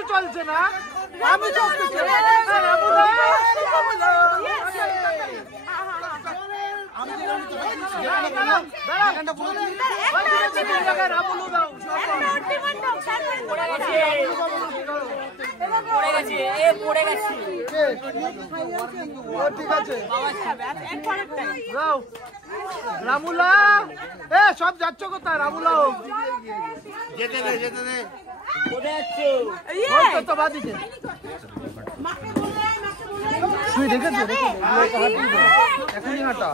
কিছু চলছে না। আমি চলতেছি ঠিক আছে রামুলা এ সব যাচ্ছ কোথায় রামুলা যেতে দে তো বাদিকে তুই দেখেছো এখনই হাঁটা